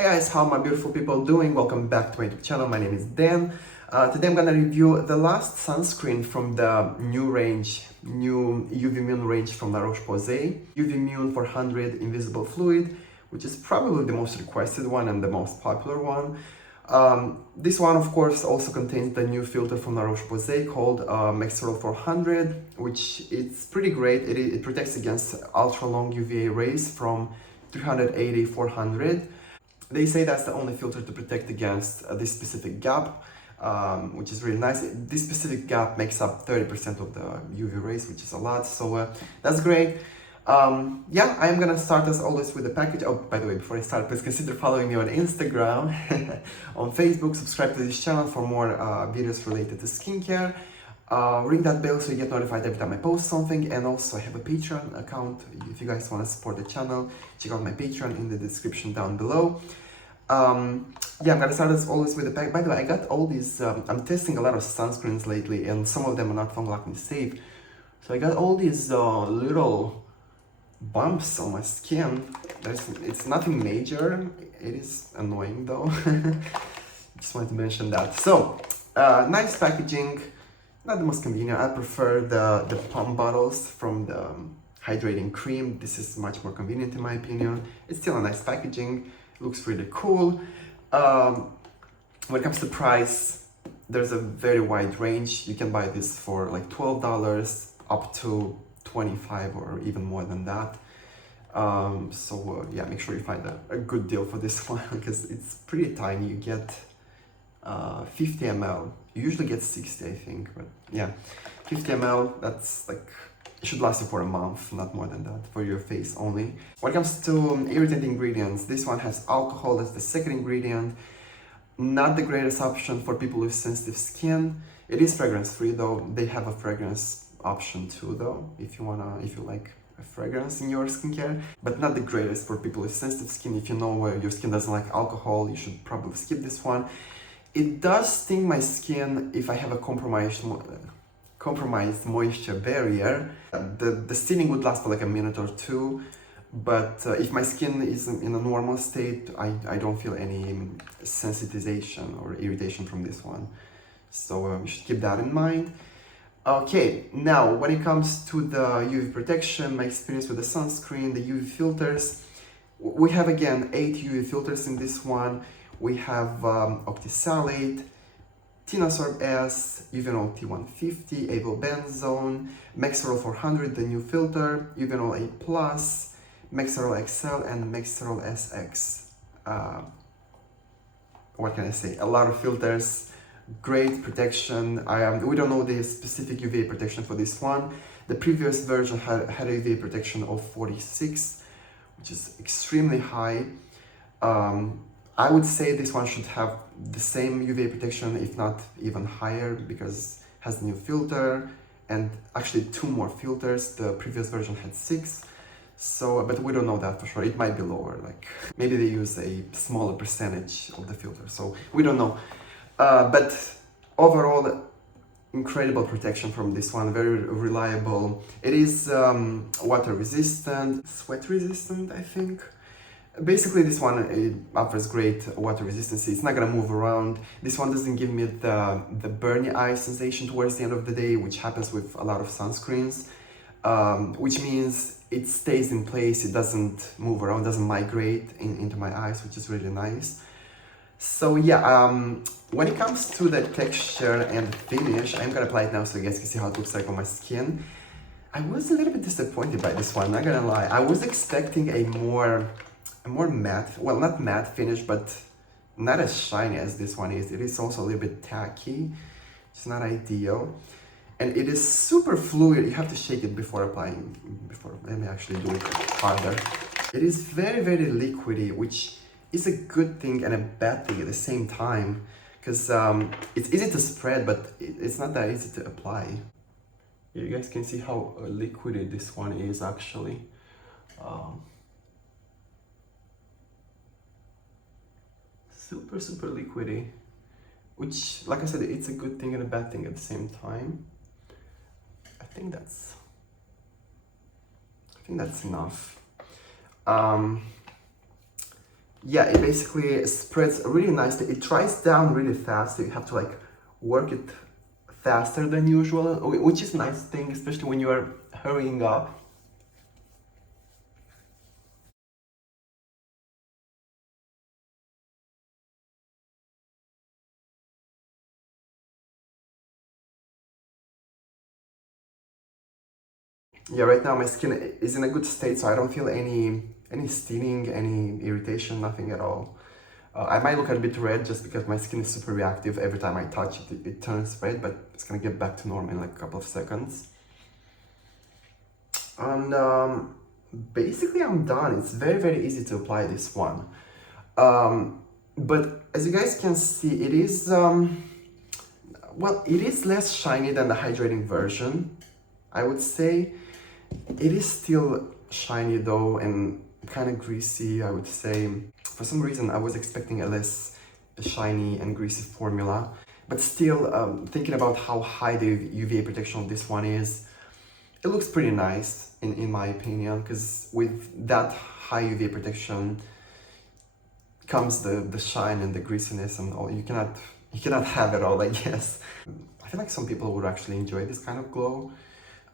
Hey guys, how my beautiful people doing? Welcome back to my YouTube channel. My name is Dan. Today I'm gonna review the last sunscreen from the new UVmune range from La Roche Posay. UVmune 400 Invisible Fluid, which is probably the most requested one and the most popular one. This one, of course, also contains the new filter from La Roche Posay called Mexerol 400, which is pretty great. It protects against ultra long UVA rays from 380 400. They say that's the only filter to protect against this specific gap, which is really nice. This specific gap makes up 30% of the UV rays, which is a lot, so that's great. Yeah, I'm gonna start as always with the package. Oh, by the way, before I start, please consider following me on Instagram, on Facebook, subscribe to this channel for more videos related to skincare. Ring that bell so you get notified every time I post something, and also I have a Patreon account. If you guys want to support the channel, check out my Patreon in the description down below. Yeah, I'm gonna start as always with the pack. By the way, I got all these, I'm testing a lot of sunscreens lately, and some of them are not fungal acne safe. So I got all these little bumps on my skin. It's nothing major, it is annoying though. Just wanted to mention that. So, nice packaging. Not the most convenient. I prefer the pump bottles from the hydrating cream. This is much more convenient in my opinion. It's still a nice packaging. Looks really cool. When it comes to price, there's a very wide range. You can buy this for like $12 up to $25 or even more than that. Yeah, make sure you find a good deal for this one because it's pretty tiny. You get 50 ml. You usually get 60, I think, but yeah, 50 ml, that's like, it should last you for a month, not more than that, for your face only. When it comes to irritant ingredients, this one has alcohol as the second ingredient. Not the greatest option for people with sensitive skin. It is fragrance free though. They have a fragrance option too though, if you like a fragrance in your skincare, but not the greatest for people with sensitive skin. If you know your skin doesn't like alcohol, you should probably skip this one. It does sting my skin if I have a compromised moisture barrier. The stinging would last for like a minute or two, but if my skin is in a normal state, I don't feel any sensitization or irritation from this one. So you should keep that in mind. Okay, now when it comes to the UV protection, my experience with the sunscreen, the UV filters, we have again 8 UV filters in this one. We have octisalate, Tinosorb S, Uvinol T150, avobenzone, Mexerol 400, the new filter, Uvinol A+, Mexerol XL, and Mexerol SX. What can I say? A lot of filters, great protection. We don't know the specific UVA protection for this one. The previous version had a UVA protection of 46, which is extremely high. I would say this one should have the same UVA protection, if not even higher, because it has a new filter and actually 2 more filters. The previous version had 6, so but we don't know that for sure. It might be lower, like maybe they use a smaller percentage of the filter, so we don't know. But overall, incredible protection from this one, very reliable. It is water resistant, sweat resistant, I think. Basically, this one, it offers great water resistance. It's not gonna move around. This one doesn't give me the burny eye sensation towards the end of the day, which happens with a lot of sunscreens, which means it stays in place. It doesn't move around, doesn't migrate into my eyes, which is really nice. So yeah, when it comes to the texture and finish, I'm gonna apply it now so you guys can see how it looks like on my skin. I was a little bit disappointed by this one, not gonna lie. I was expecting a more matte, well, not matte finish, but not as shiny as this one is. It is also a little bit tacky. It's not ideal. And it is super fluid. You have to shake it before applying, let me actually do it harder. It is very, very liquidy, which is a good thing and a bad thing at the same time, because it's easy to spread, but it's not that easy to apply. You guys can see how liquidy this one is actually. Super liquidy, which, like I said, it's a good thing and a bad thing at the same time. I think that's enough. yeah, it basically spreads really nicely. It dries down really fast, so you have to like work it faster than usual, which is a nice thing, especially when you are hurrying up. Yeah, right now my skin is in a good state, so I don't feel any steaming, any irritation, nothing at all. I might look a bit red just because my skin is super reactive. Every time I touch it, it turns red, but it's gonna get back to normal in like a couple of seconds. And basically I'm done. It's very easy to apply this one. But as you guys can see, it is, well, it is less shiny than the hydrating version, I would say. It is still shiny though and kind of greasy, I would say. For some reason, I was expecting a less shiny and greasy formula. But still, thinking about how high the UVA protection of this one is, it looks pretty nice in my opinion, because with that high UVA protection comes the shine and the greasiness and all. You cannot have it all, I guess. I feel like some people would actually enjoy this kind of glow.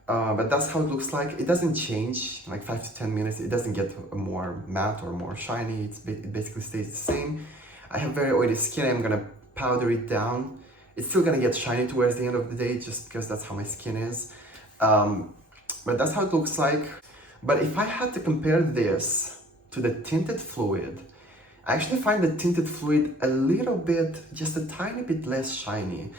But that's how it looks like. It doesn't change like 5 to 10 minutes. It doesn't get more matte or more shiny. It basically stays the same. I have very oily skin. I'm gonna powder it down. It's still gonna get shiny towards the end of the day just because that's how my skin is. But that's how it looks like. But if I had to compare this to the tinted fluid, I actually find the tinted fluid a little bit, just a tiny bit less shiny.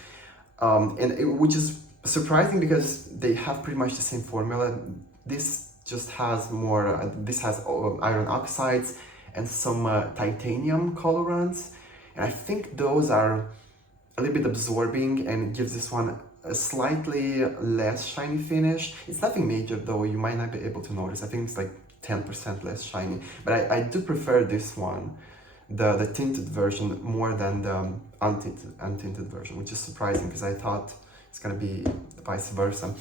Which is surprising because they have pretty much the same formula. This just has more, this has iron oxides and some titanium colorants. And I think those are a little bit absorbing and gives this one a slightly less shiny finish. It's nothing major though, you might not be able to notice. I think it's like 10% less shiny. But I do prefer this one, the tinted version, more than the untinted version, which is surprising because I thought it's gonna be vice versa.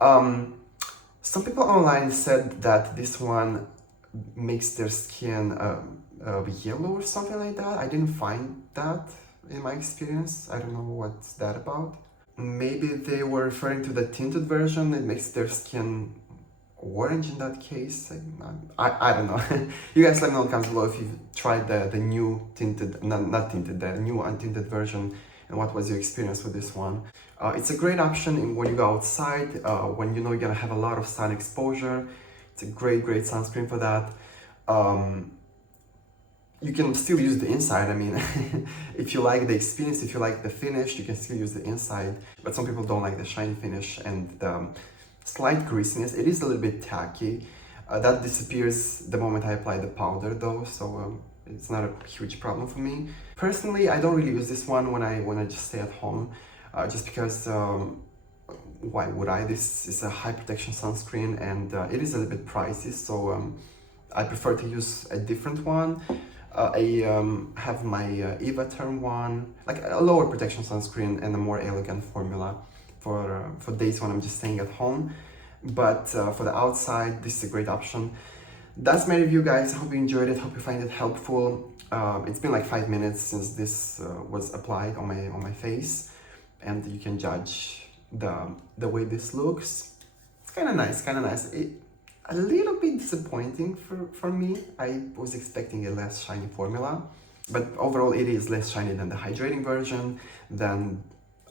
Some people online said that this one makes their skin yellow or something like that. I didn't find that in my experience. I don't know what's that about. Maybe they were referring to the tinted version. It makes their skin orange in that case. I don't know. You guys let me know in the comments below if you've tried the new tinted, not tinted, the new untinted version, and what was your experience with this one. It's a great option when you go outside, when you know you're gonna have a lot of sun exposure. It's a great sunscreen for that. You can still use the inside. I mean, if you like the experience, if you like the finish, you can still use the inside. But some people don't like the shiny finish and the slight greasiness. It is a little bit tacky. That disappears the moment I apply the powder though, so it's not a huge problem for me. Personally, I don't really use this one when I just stay at home, just because why would I? This is a high protection sunscreen and it is a little bit pricey, so I prefer to use a different one. I have my Eva term one, like a lower protection sunscreen and a more elegant formula for days when I'm just staying at home. But for the outside, this is a great option. That's my review, guys. I hope you enjoyed it. Hope you find it helpful. It's been like 5 minutes since this was applied on my face, and you can judge the way this looks. It's kind of nice, a little bit disappointing for me. I was expecting a less shiny formula, but overall it is less shiny than the hydrating version, than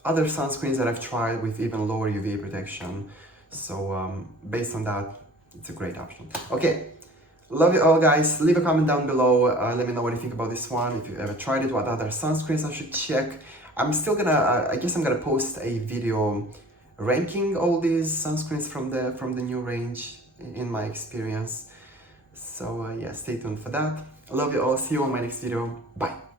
other sunscreens that I've tried with even lower UVA protection. So based on that, it's a great option. Okay, love you all, guys. Leave a comment down below. Let me know what you think about this one. If you ever tried it, what other sunscreens I should check. I'm still gonna, I guess I'm gonna post a video ranking all these sunscreens from the new range in my experience. So yeah, stay tuned for that. I love you all. See you on my next video. Bye.